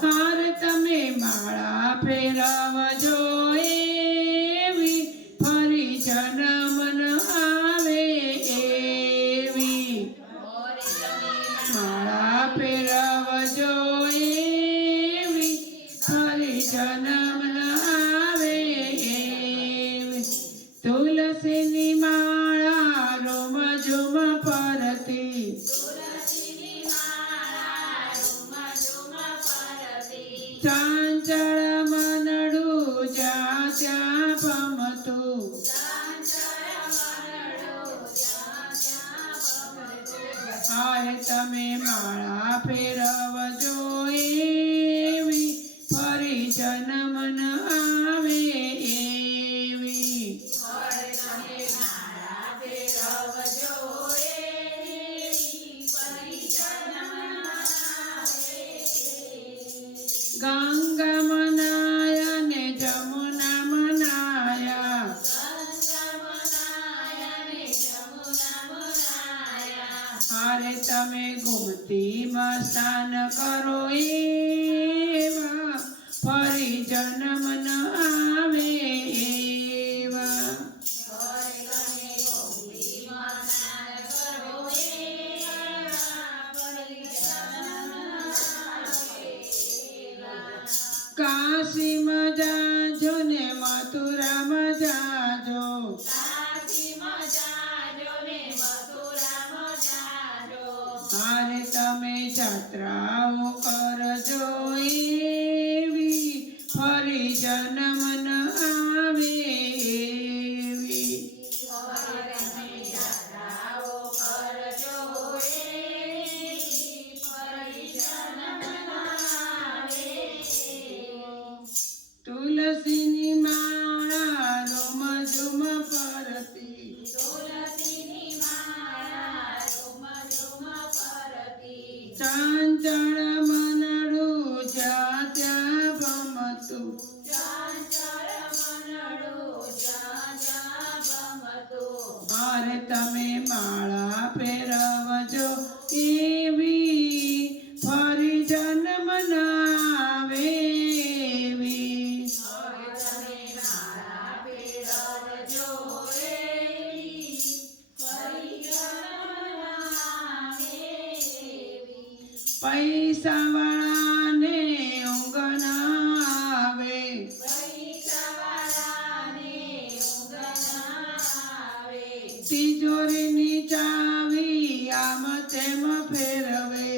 હાર તમે માળા ફેરવજો એવી ફરી જન્મ ન આવે એવી માળા ફેરવજો એવી ફરી જન્મ ન આવે એવી તુલસીની માળા રોમ ઝુમ પરતી ચાંચળ મનડું જ્યાં ત્યાં પમતું હારે તમે માળા ફેરવજો એવી ફરી જન્મ ન આવે એવી ગંગા મનાયા ને જમુના મનાયા હારે તમે ગુમતીમાં સ્નાન કરો એવા ફરી જન્મ ન આવે એવા કાશીમાં જાજો ને મથુરામાં જાજો હારે તમે જાત્રાઓ કરજો એવી ફરી જન્મ ન આવે એવી તુલસીની માળા રોમ ઝુમ પરતી ચાંચળ મનડું જ્યાં ત્યાં ભમતું હારે તમે માળા ફેરવજો એવી ફરી જન્મ ન આવે એવી પૈસા વાળાને ઊંઘ ન આવે તિજોરીની ચાવી આમ તેમ ફેરવે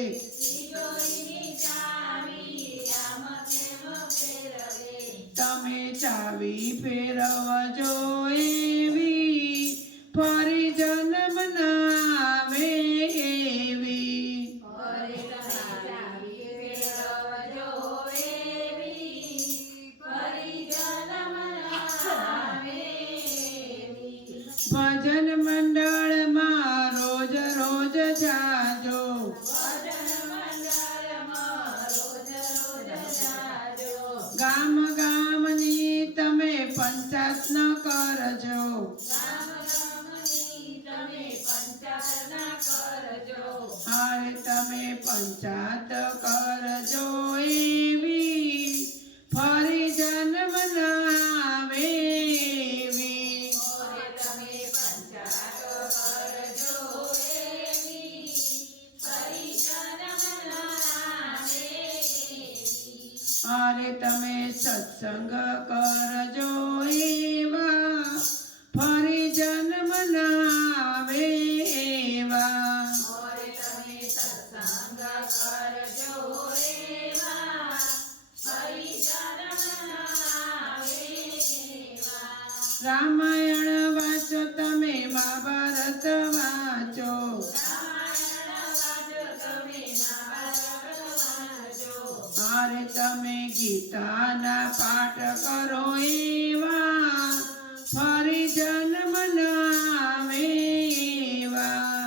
તમે ચાવી ફેરવજો એવી ફરી જન્મ ન આવે એવી ભજન મંડળમાં રોજ રોજ જાજો ગામ ગામની તમે પંચાયત ન કરજો હારે તમે પંચાયત કરજો એવી ફરી જન્મ ન આવે એવી હારે તમે સત્સંગ કરજો એવા ફરી જન્મ ન આવે એવા રામાયણ વાંચો તમે મહાભારત વાંચો હારે તમે ગીતાના પાઠ કરો એવા ફરી જન્મ ન આવે એવા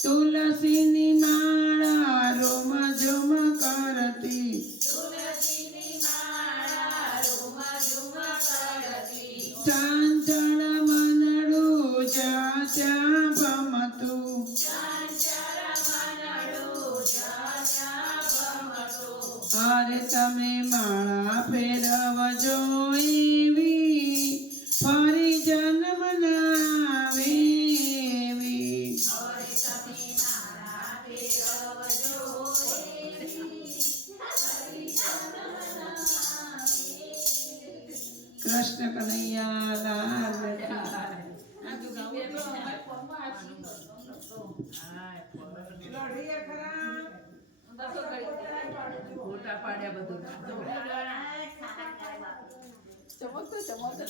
તુલસીની માળા રોમ ઝુમ કરતી ચાંચળ જ્યાં ત્યાં ભમતું અરે તમે માળા ફેરવજો એવી ફરી જન્મ ના વેવી કૃષ્ણ કનૈયા લાલ ફોટા પાડ્યા બધું ચમકતો ચમકતો